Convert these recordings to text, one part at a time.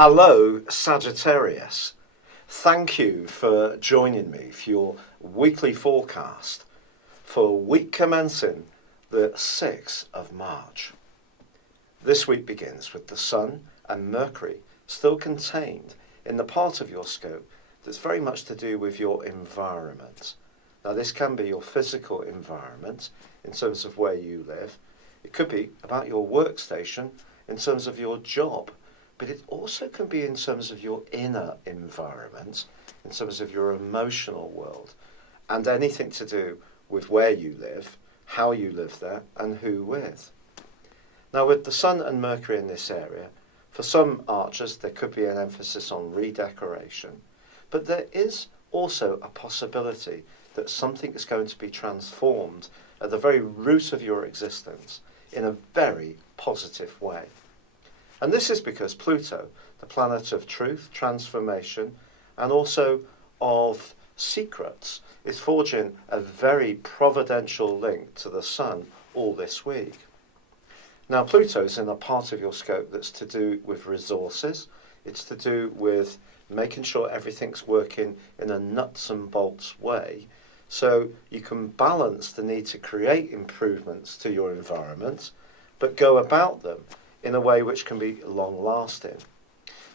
Hello, Sagittarius. Thank you for joining me for your weekly forecast for week commencing the 6th of March. This week begins with the Sun and Mercury still contained in the part of your scope that's very much to do with your environment. Now, this can be your physical environment in terms of where you live. It could be about your workstation in terms of your job. But it also can be in terms of your inner environment, in terms of your emotional world, and anything to do with where you live, how you live there, and who with. Now, with the Sun and Mercury in this area, for some archers there could be an emphasis on redecoration, but there is also a possibility that something is going to be transformed at the very root of your existence in a very positive way. And this is because Pluto, the planet of truth, transformation, and also of secrets, is forging a very providential link to the Sun all this week. Now, Pluto's in a part of your scope that's to do with resources. It's to do with making sure everything's working in a nuts and bolts way, so you can balance the need to create improvements to your environment, but go about them in a way which can be long-lasting.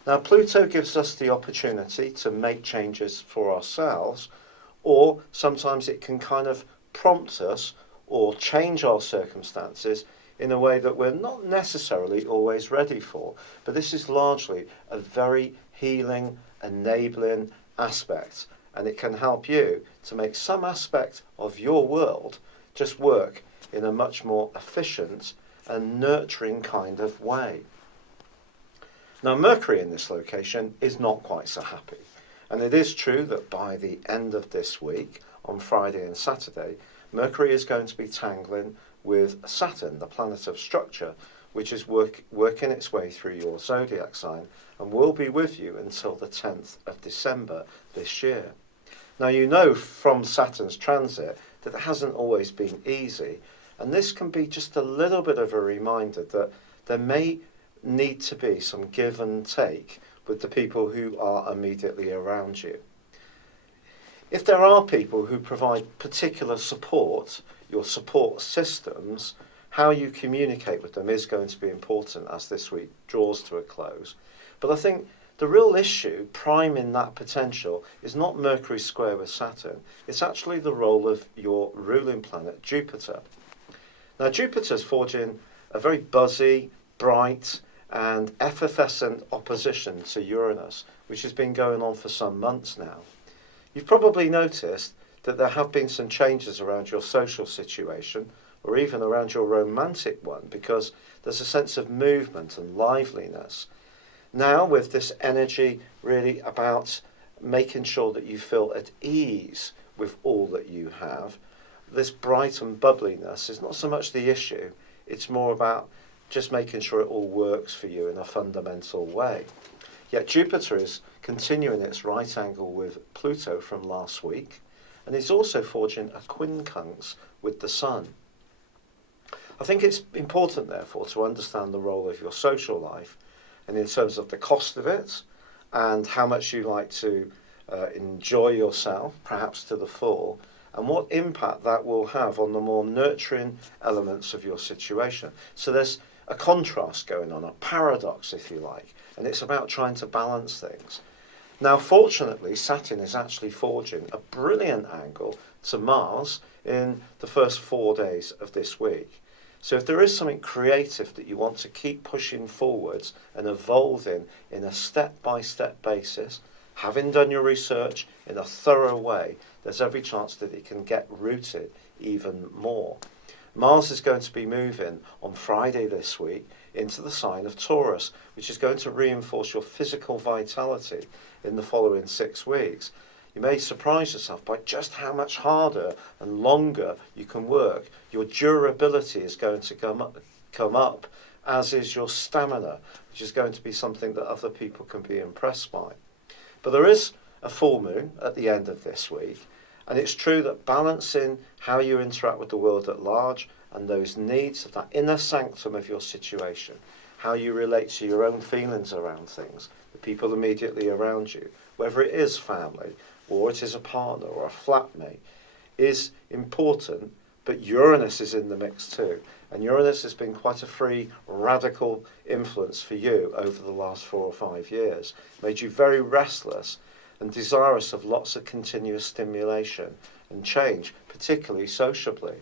Now, Pluto gives us the opportunity to make changes for ourselves, or sometimes it can kind of prompt us or change our circumstances in a way that we're not necessarily always ready for. But this is largely a very healing, enabling aspect, and it can help you to make some aspect of your world just work in a much more efficient and nurturing kind of way. Now, Mercury in this location is not quite so happy, and it is true that by the end of this week, on Friday and Saturday, Mercury is going to be tangling with Saturn, the planet of structure, which is working its way through your zodiac sign and will be with you until the 10th of December this year. Now, you know from Saturn's transit that it hasn't always been easy, and this can be just a little bit of a reminder that there may need to be some give and take with the people who are immediately around you. If there are people who provide particular support, your support systems, how you communicate with them is going to be important as this week draws to a close. But I think the real issue, priming that potential, is not Mercury square with Saturn. It's actually the role of your ruling planet, Jupiter. Now, Jupiter's forging a very buzzy, bright, and effervescent opposition to Uranus, which has been going on for some months now. You've probably noticed that there have been some changes around your social situation, or even around your romantic one, because there's a sense of movement and liveliness. Now, with this energy really about making sure that you feel at ease with all that you have, this bright and bubbliness is not so much the issue, it's more about just making sure it all works for you in a fundamental way. Yet Jupiter is continuing its right angle with Pluto from last week, and it's also forging a quincunx with the Sun. I think it's important, therefore, to understand the role of your social life, and in terms of the cost of it, and how much you like to enjoy yourself, perhaps to the full, and what impact that will have on the more nurturing elements of your situation. So there's a contrast going on, a paradox, if you like, and it's about trying to balance things. Now, fortunately, Saturn is actually forging a brilliant angle to Mars in the first 4 days of this week. So if there is something creative that you want to keep pushing forwards and evolving in a step-by-step basis, having done your research in a thorough way, there's every chance that it can get rooted even more. Mars is going to be moving on Friday this week into the sign of Taurus, which is going to reinforce your physical vitality in the following 6 weeks. You may surprise yourself by just how much harder and longer you can work. Your durability is going to come up, as is your stamina, which is going to be something that other people can be impressed by. But there is a full moon at the end of this week, and it's true that balancing how you interact with the world at large and those needs of that inner sanctum of your situation, how you relate to your own feelings around things, the people immediately around you, whether it is family or it is a partner or a flatmate, is important, but Uranus is in the mix too. And Uranus has been quite a free, radical influence for you over the last 4 or 5 years. Made you very restless and desirous of lots of continuous stimulation and change, particularly sociably.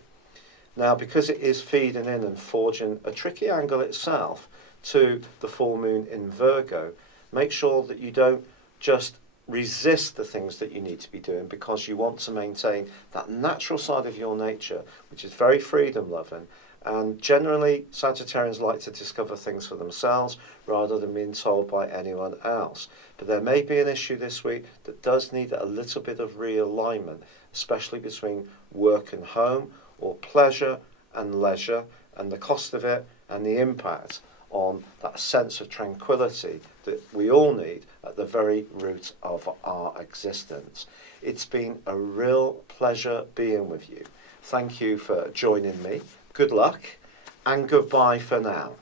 Now, because it is feeding in and forging a tricky angle itself to the full moon in Virgo, make sure that you don't just resist the things that you need to be doing, because you want to maintain that natural side of your nature, which is very freedom loving. And generally, Sagittarians like to discover things for themselves rather than being told by anyone else. But there may be an issue this week that does need a little bit of realignment, especially between work and home, or pleasure and leisure, and the cost of it and the impact on that sense of tranquility that we all need at the very root of our existence. It's been a real pleasure being with you. Thank you for joining me. Good luck and goodbye for now.